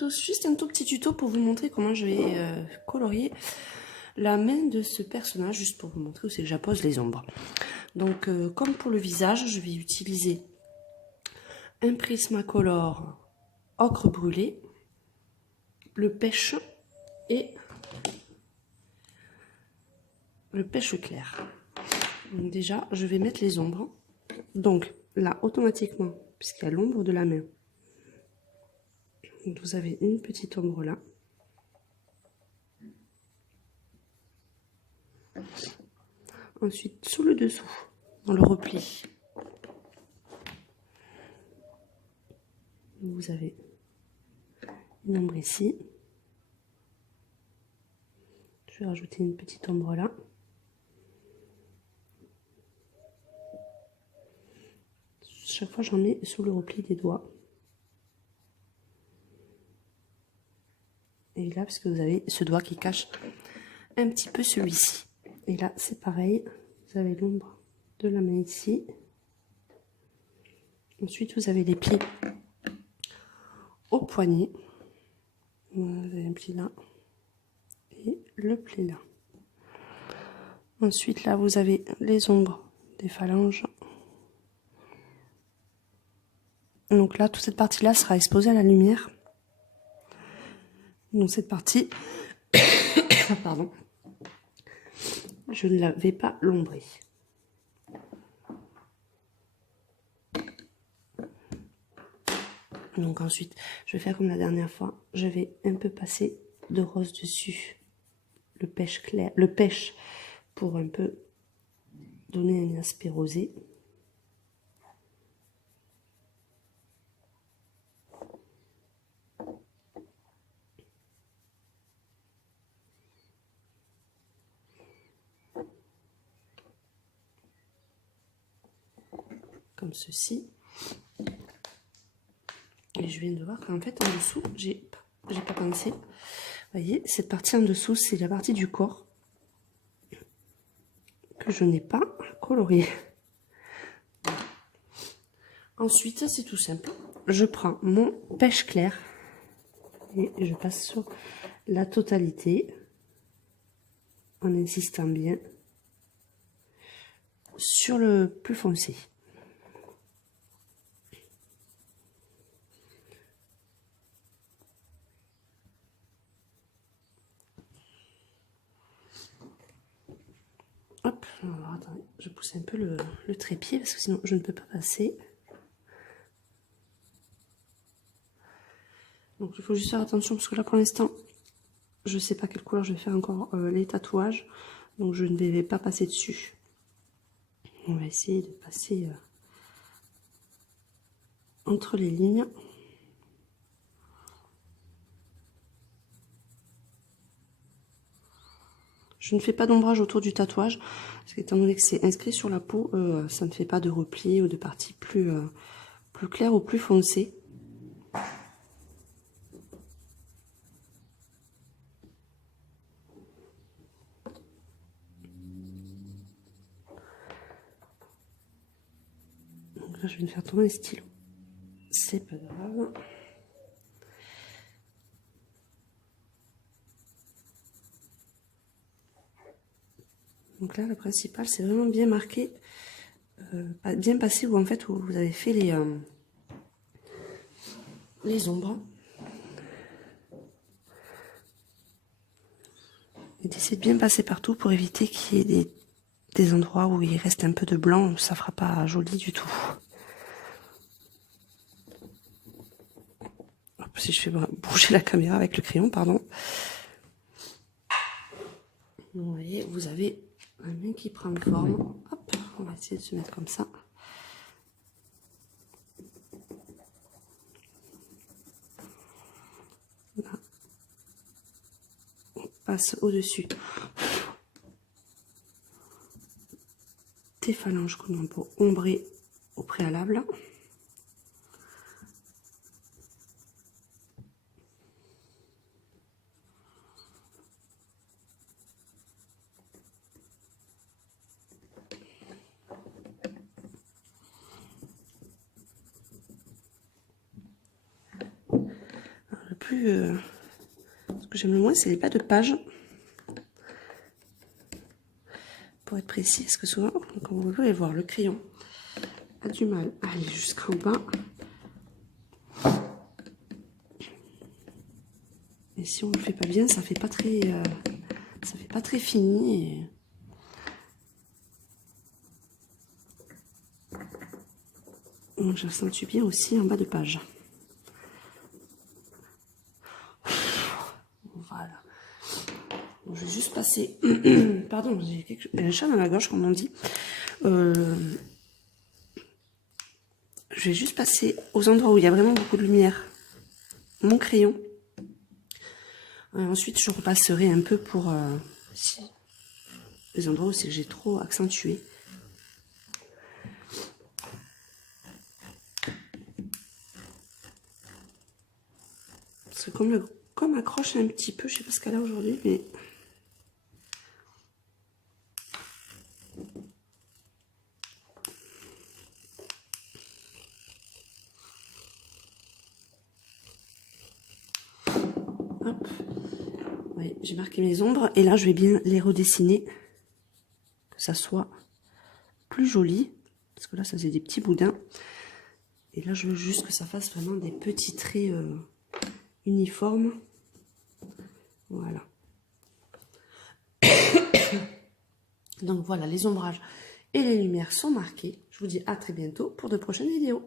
Juste un tout petit tuto pour vous montrer comment je vais colorier la main de ce personnage, juste pour vous montrer où c'est que j'appose les ombres. Donc comme pour le visage, je vais utiliser un Prismacolor ocre brûlé, le pêche et le pêche clair. Donc déjà, je vais mettre les ombres. Donc là, automatiquement, puisqu'il y a l'ombre de la main, donc, vous avez une petite ombre là. Ensuite, sous le dessous, dans le repli, vous avez une ombre ici. Je vais rajouter une petite ombre là. Chaque fois, j'en mets sous le repli des doigts. Et là, parce que vous avez ce doigt qui cache un petit peu celui-ci. Et là, c'est pareil. Vous avez l'ombre de la main ici. Ensuite, vous avez les plis au poignet. Vous avez un pli là. Et le pli là. Ensuite, là, vous avez les ombres des phalanges. Donc là, toute cette partie-là sera exposée à la lumière. Donc cette partie, pardon, je ne la vais pas lombrer. Donc ensuite, je vais faire comme la dernière fois, je vais un peu passer de rose dessus, le pêche clair, le pêche pour un peu donner un aspect rosé. Comme ceci. Et je viens de voir qu'en fait en dessous, j'ai pas pensé. Vous voyez, cette partie en dessous, c'est la partie du corps que je n'ai pas coloriée. Ensuite, c'est tout simple. Je prends mon pêche clair et je passe sur la totalité en insistant bien sur le plus foncé. Hop, alors attendez, je pousse un peu le trépied parce que sinon je ne peux pas passer. Donc il faut juste faire attention parce que là pour l'instant, je ne sais pas quelle couleur je vais faire encore les tatouages. Donc je ne vais pas passer dessus. On va essayer de passer entre les lignes. Je ne fais pas d'ombrage autour du tatouage, parce qu'étant donné que c'est inscrit sur la peau, ça ne fait pas de repli ou de partie plus claire ou plus foncée. Donc là, je vais me faire tourner le stylo. C'est pas grave. Donc là, le principal, c'est vraiment bien marqué, bien passé où en fait où vous avez fait les ombres. Et d'essayer de bien passer partout pour éviter qu'il y ait des endroits où il reste un peu de blanc, ça fera pas joli du tout. Hop, si je fais bouger la caméra avec le crayon, pardon. Vous voyez, vous avez un main qui prend forme. Hop, on va essayer de se mettre comme ça. Là. On passe au-dessus des phalanges qu'on a pour ombrer au préalable. plus... ce que j'aime le moins, c'est les bas de page. Pour être précis, parce que souvent, comme vous pouvez voir, le crayon a du mal à aller jusqu'en bas. Et si on ne le fait pas bien, ça fait pas très fini. Et... donc j'accentue bien aussi en bas de page. Voilà. Donc, je vais juste passer... Pardon, j'ai un chat dans la gorge, comme on dit. Je vais juste passer aux endroits où il y a vraiment beaucoup de lumière mon crayon. Et ensuite, je repasserai un peu pour les endroits où c'est que j'ai trop accentué. Parce que comme accroche un petit peu, je sais pas ce qu'elle a aujourd'hui, mais... hop. Ouais, j'ai marqué mes ombres et là je vais bien les redessiner, que ça soit plus joli, parce que là ça faisait des petits boudins. Et là je veux juste que ça fasse vraiment des petits traits uniformes. Voilà. Donc voilà, les ombrages et les lumières sont marqués. Je vous dis à très bientôt pour de prochaines vidéos.